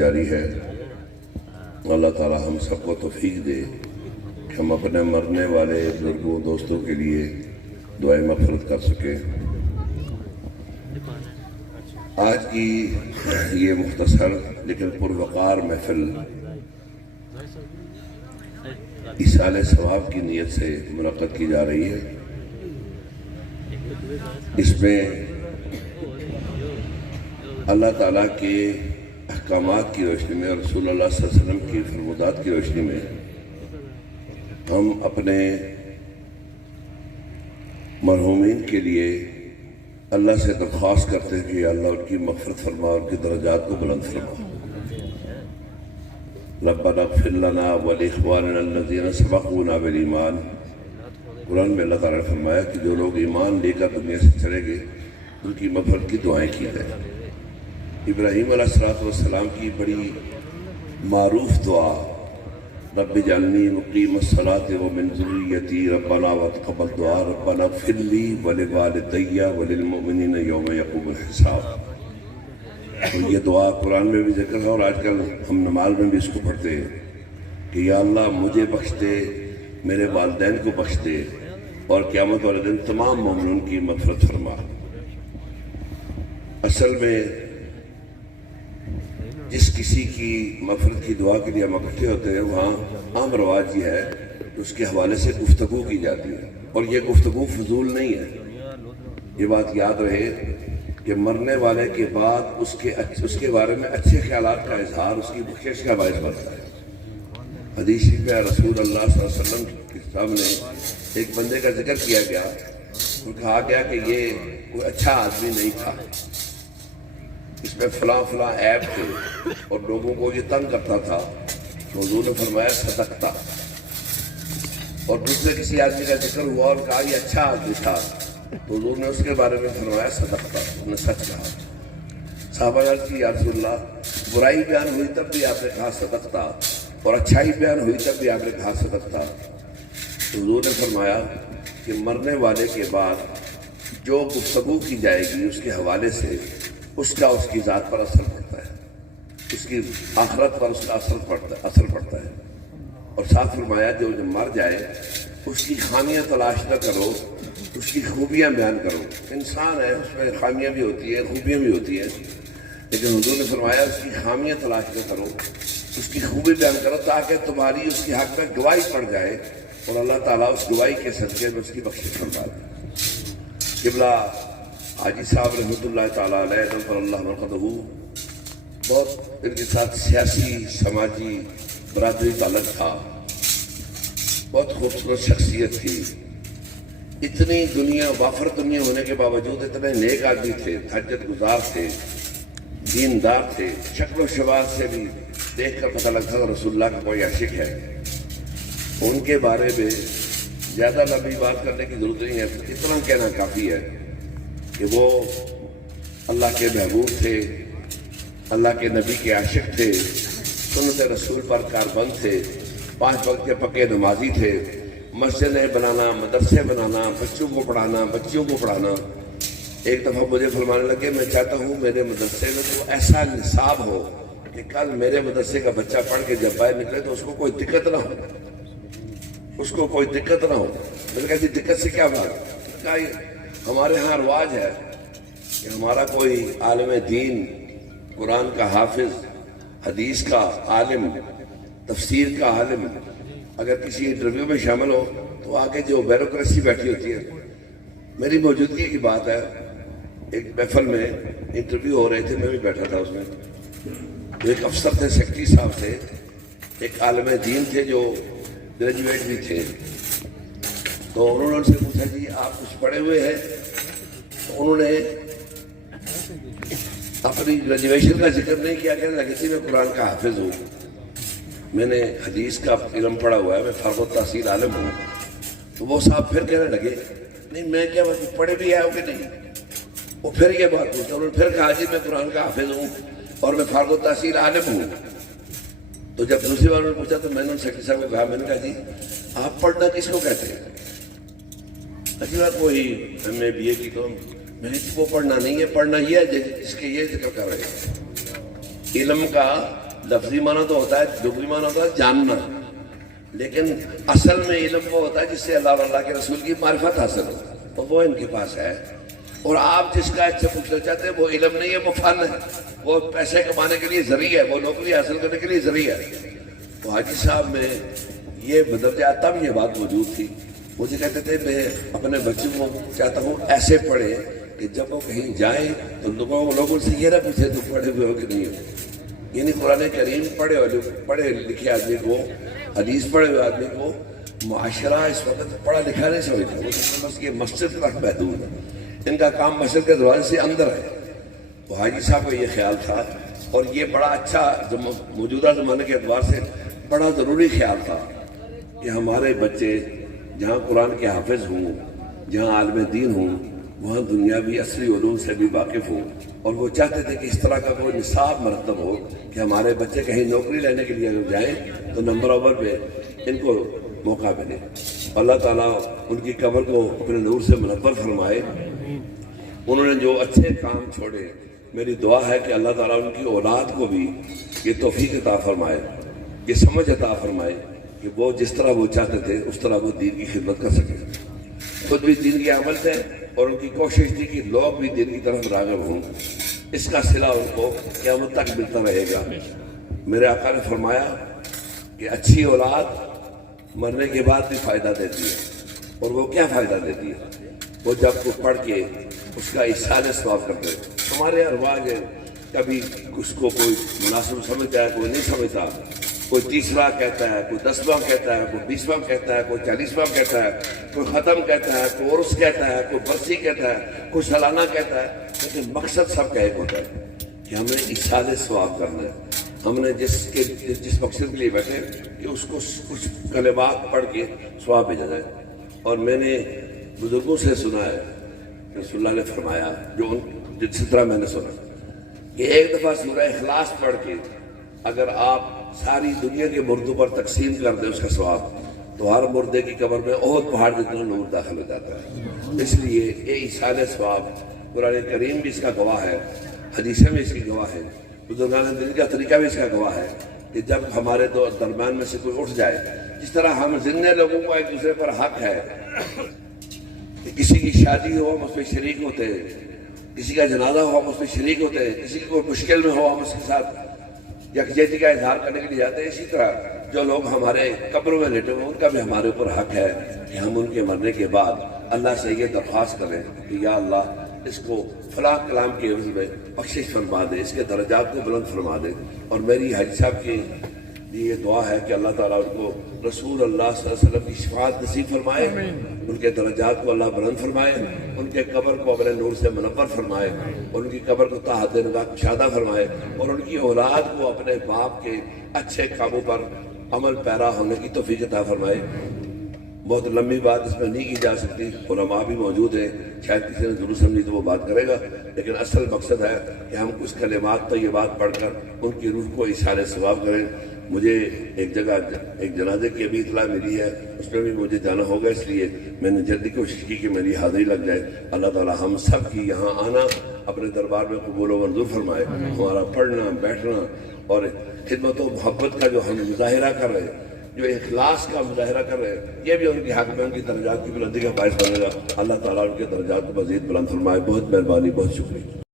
جاری ہے۔ اللہ تعالی ہم سب کو توفیق دے کہ ہم اپنے مرنے والے بزرگوں دوستوں کے لیے دعائیں مغفرت کر سکیں۔ آج کی یہ مختصر لیکن پروقار محفل ایصال ثواب کی نیت سے منعقد کی جا رہی ہے۔ اس میں اللہ تعالیٰ کے احکامات کی روشنی میں اور رسول اللہ صلی اللہ علیہ وسلم کی فرمودات کی روشنی میں ہم اپنے مرحومین کے لیے اللہ سے درخواست کرتے ہیں کہ یا اللہ ان کی مغفرت فرما، ان کے درجات کو بلند فرما۔ ربنا اغفر لنا ولاخواننا الذین سبقونا بالایمان۔ قرآن میں اللہ تعالیٰ نے فرمایا کہ جو لوگ ایمان لے کر دنیا سے چلے گئے ان کی مغفرت کی دعائیں کی جائیں۔ ابراہیم علیہ السلام کی بڑی معروف دعا رب اجعلنی مقیم الصلاۃ ومن ذریتی ربنا وتقبل دعا ربنا اغفر لی ولوالدی وللمؤمنین یوم یقوم الحساب۔ اور یہ دعا قرآن میں بھی ذکر ہے اور آج کل ہم نماز میں بھی اس کو پڑھتے ہیں کہ یا اللہ مجھے بخش دے، میرے والدین کو بخش دے اور قیامت والے دن تمام مومنون کی مغفرت فرما۔ اصل میں جس کسی کی مغفرت کی دعا کے لیے ہم اکٹھے ہوتے ہیں وہاں عام رواج یہ ہے کہ اس کے حوالے سے گفتگو کی جاتی ہے، اور یہ گفتگو فضول نہیں ہے۔ یہ بات یاد رہے کہ مرنے والے کے بعد اس کے بارے میں اچھے خیالات کا اظہار اس کی بخشش کا باعث بنتا ہے۔ حدیث میں رسول اللہ صلی اللہ علیہ وسلم کے سامنے ایک بندے کا ذکر کیا گیا اور کہا گیا کہ یہ کوئی اچھا آدمی نہیں تھا، اس میں فلاں فلاں عیب تھے اور لوگوں کو یہ تنگ کرتا تھا، تو حضور نے فرمایا صدقتا۔ اور دوسرے کسی آدمی کا ذکر ہوا اور کہا یہ اچھا آدمی تھا، تو حضور نے اس کے بارے میں فرمایا صدقتا، انہوں نے سچ کہا۔ صحابہ نے عرض کی یا رسول اللہ برائی بیان ہوئی تب بھی آپ نے کہا صدقتا اور اچھائی بیان ہوئی تب بھی آپ نے کہا صدقتا۔ تو حضور نے فرمایا کہ مرنے والے کے بعد جو گفتگو کی جائے گی اس کے حوالے سے اس کا اس کی ذات پر اثر پڑتا ہے، اس کی آخرت پر اس کا اثر پڑتا ہے۔ اور ساتھ فرمایا جو مر جائے اس کی خامیاں تلاش نہ کرو، اس کی خوبیاں بیان کرو۔ انسان ہے، اس میں خامیاں بھی ہوتی ہیں خوبیاں بھی ہوتی ہیں، لیکن حضور نے فرمایا اس کی خامیاں تلاش نہ کرو، اس کی خوبی بیان کرو تاکہ تمہاری اس کے حق میں گواہی پڑ جائے اور اللہ تعالیٰ اس گواہی کے صدقے میں اس کی بخشش فرما دے۔ قبلہ حاجی صاحب رحمۃ اللہ تعالیٰ علیہ نفر اللہ مرقدہ بہت ان کے ساتھ سیاسی سماجی برادری تعلق تھا، بہت خوبصورت شخصیت تھی، اتنی دنیا وافر دنیا ہونے کے باوجود اتنے نیک آدمی تھے، تہجد گزار تھے، دیندار تھے، شکل و شباب سے بھی دیکھ کر پتہ لگتا تھا رسول اللہ کا کوئی عاشق ہے۔ ان کے بارے میں زیادہ لمبی بات کرنے کی ضرورت نہیں ہے، اتنا کہنا کافی ہے کہ وہ اللہ کے محبوب تھے، اللہ کے نبی کے عاشق تھے، سنت رسول پر کاربند تھے، 5 وقت کے پکے نمازی تھے، مسجدیں بنانا، مدرسے بنانا، بچوں کو پڑھانا، بچیوں کو پڑھانا۔ ایک دفعہ مجھے فرمانے لگے میں چاہتا ہوں میرے مدرسے میں تو ایسا نصاب ہو کہ کل میرے مدرسے کا بچہ پڑھ کے جب باہر نکلے تو اس کو کوئی دقت نہ ہو، اس کو کوئی دقت نہ ہو۔ میں نے کہا جی دقت سے کیا بات؟ کہا ہمارے ہاں رواج ہے کہ ہمارا کوئی عالم دین، قرآن کا حافظ، حدیث کا عالم، تفسیر کا عالم اگر کسی انٹرویو میں شامل ہو تو آگے جو بیوروکریسی بیٹھی ہوتی ہے، میری موجودگی کی بات ہے، ایک محفل میں انٹرویو ہو رہے تھے، میں بھی بیٹھا تھا اس میں، تو ایک افسر تھے، سیکرٹری صاحب تھے، ایک عالم دین تھے جو گریجویٹ بھی تھے، تو انہوں نے ان سے پوچھا جی آپ کچھ پڑھے ہوئے ہیں؟ تو انہوں نے اپنی گریجویشن کا ذکر نہیں کیا، کہنے لگے تھے میں قرآن کا حافظ ہوں، میں نے حدیث کا علم پڑھا ہوا ہے، میں فارغ التحصیل عالم ہوں۔ تو وہ صاحب پھر کہنے لگے نہیں میں کیا بات پڑھے بھی آؤ کہ نہیں؟ وہ پھر یہ بات پوچھتا، انہوں نے پھر کہا جی میں قرآن کا حافظ ہوں اور میں فارغ التحصیل عالم ہوں۔ تو جب دوسری بار انہوں نے پوچھا تو میں نے سیکرٹری صاحب کو کہا، میں نے کہا جی آپ پڑھنا کس کو کہتے ہیں؟ اچھی بات وہی ایم اے بی اے کی تو میں نے وہ پڑھنا نہیں ہے، پڑھنا یہ ہے جس کے یہ ذکر کر رہے ہیں، علم کا لفظی معنی تو ہوتا ہے، لغوی معنی ہوتا ہے جاننا، لیکن اصل میں علم وہ ہوتا ہے جس سے اللہ اور اللہ کے رسول کی معرفت حاصل ہو، تو وہ ان کے پاس ہے۔ اور آپ جس کا اچھا پوچھنا چاہتے ہیں وہ علم نہیں ہے، وہ فن ہے، وہ پیسے کمانے کے لیے ذریعہ ہے، وہ نوکری حاصل کرنے کے لیے ذریعہ ہے۔ تو حاجی صاحب میں یہ بدرجہ تب یہ بات موجود تھی، مجھے کہتے تھے میں اپنے بچوں کو چاہتا ہوں ایسے پڑھے کہ جب وہ کہیں جائیں تو لوگوں سے یہ نہ پوچھے تو پڑھے ہوئے ہو کہ نہیں ہو۔ یعنی قرآن کریم پڑھے لکھے آدمی کو، حدیث پڑھے ہوئے آدمی کو معاشرہ اس وقت پڑھا لکھا نہیں سمجھتا، وہ بس یہ مسجد تک محدود ہے، ان کا کام مسجد کے دروازے سے اندر ہے۔ تو حاجی صاحب کا یہ خیال تھا، اور یہ بڑا اچھا موجودہ زمانے کے اعتبار سے بڑا ضروری خیال تھا کہ ہمارے بچے جہاں قرآن کے حافظ ہوں، جہاں عالم دین ہوں، وہاں دنیاوی اصلی علوم سے بھی واقف ہوں۔ اور وہ چاہتے تھے کہ اس طرح کا کوئی نصاب مرتب ہو کہ ہمارے بچے کہیں نوکری لینے کے لیے اگر جائیں تو نمبر اول پہ ان کو موقع ملے۔ اللہ تعالیٰ ان کی قبر کو اپنے نور سے منور فرمائے۔ انہوں نے جو اچھے کام چھوڑے، میری دعا ہے کہ اللہ تعالیٰ ان کی اولاد کو بھی یہ توفیق عطا فرمائے، یہ سمجھ عطا فرمائے کہ وہ جس طرح وہ چاہتے تھے اس طرح وہ دین کی خدمت کر سکیں، خود بھی دین کے عمل تھے، اور ان کی کوشش تھی کہ لوگ بھی دین کی طرف راغب ہوں۔ اس کا صلہ ان کو قیامت تک ملتا رہے گا۔ میرے آقا نے فرمایا کہ اچھی اولاد مرنے کے بعد بھی فائدہ دیتی ہے، اور وہ کیا فائدہ دیتی ہے؟ وہ جب کو پڑھ کے اس کا احسان ثواب کرتے ہیں۔ ہمارے یہاں رواج ہے، کبھی اس کو کوئی مناسب سمجھتا ہے، کوئی نہیں سمجھتا، کوئی 30واں کہتا ہے، کوئی 10واں کہتا ہے، کوئی 20واں کہتا ہے، کوئی 40واں کہتا ہے، کوئی ختم کہتا ہے، کوئی عرس کہتا ہے، کوئی برسی کہتا ہے، کوئی سالانہ کہتا ہے، لیکن مقصد سب کا ایک ہوتا ہے کہ ہم نے احسان ثواب کرنا ہے۔ ہم نے جس مقصد کے لیے بیٹھے کہ اس کو کچھ کلمات پڑھ کے ثواب بھیجا جائے۔ اور میں نے بزرگوں سے سنا ہے، رسول اللہ نے فرمایا، جس طرح میں نے سنا کہ ایک دفعہ سورہ اخلاص پڑھ کے اگر آپ ساری دنیا کے مردوں پر تقسیم کر دیں اس کا ثواب، تو ہر مردے کی قبر میں احد پہاڑ جتنا نور داخل ہو جاتا ہے۔ اس لیے یہ احسان ثواب قرآن کریم بھی اس کا گواہ ہے، حدیثیں بھی اس کی گواہ ہے، بزرگان دین کا طریقہ بھی اس کا گواہ ہے کہ جب ہمارے دو درمیان میں سے کوئی اٹھ جائے، جس طرح ہم زندہ لوگوں کو ایک دوسرے پر حق ہے کہ کسی کی شادی ہو ہم اس پہ شریک ہوتے ہیں، کسی کا جنازہ ہو ہم اس میں شریک ہوتے ہیں، کسی کی کوئی مشکل میں ہو ہم اس کے ساتھ یکجہتی کا اظہار کرنے کے لیے جاتے ہیں۔ اسی طرح جو لوگ ہمارے قبروں میں لیٹے ہوئے ان کا بھی ہمارے اوپر حق ہے کہ ہم ان کے مرنے کے بعد اللہ سے یہ درخواست کریں کہ یا اللہ اس کو فلاں کلام کے عوض میں بخشش فرما دے، اس کے درجات کو بلند فرما دے۔ اور میری حاجی صاحب کی یہ دعا ہے کہ اللہ تعالیٰ ان کو رسول اللہ صلی اللہ علیہ وسلم کی شفاعت نصیب فرمائے، ان کے درجات کو اللہ بلند فرمائے، ان کے قبر کو اپنے نور سے منور فرمائے، اور ان کی قبر کو تا حد نگاہ کشادہ فرمائے، اور ان کی اولاد کو اپنے باپ کے اچھے کاموں پر عمل پیرا ہونے کی توفیق عطا فرمائے۔ بہت لمبی بات اس میں نہیں کی جا سکتی، علماء بھی موجود ہیں، شاید کسی نے ضرور سمجھی تو وہ بات کرے گا، لیکن اصل مقصد ہے کہ ہم کچھ کلمات طیبات پڑھ کر ان کی روح کو احسان ثواب کریں۔ مجھے ایک جگہ ایک جنازے کی ابھی اطلاع ملی ہے، اس میں بھی مجھے جانا ہوگا، اس لیے میں نے جلدی کوشش کی کہ میری حاضری لگ جائے۔ اللہ تعالیٰ ہم سب کی یہاں آنا اپنے دربار میں قبول و منظور فرمائے، ہمارا پڑھنا بیٹھنا اور خدمت و محبت کا جو ہم مظاہرہ کر رہے ہیں، جو اخلاص کا مظاہرہ کر رہے ہیں، یہ بھی ان کے حق میں ان کی درجات کی بلندی کا باعث بنے گا۔ اللہ تعالیٰ ان کے درجات کو مزید بلند فرمائے۔ بہت مہربانی، بہت شکریہ۔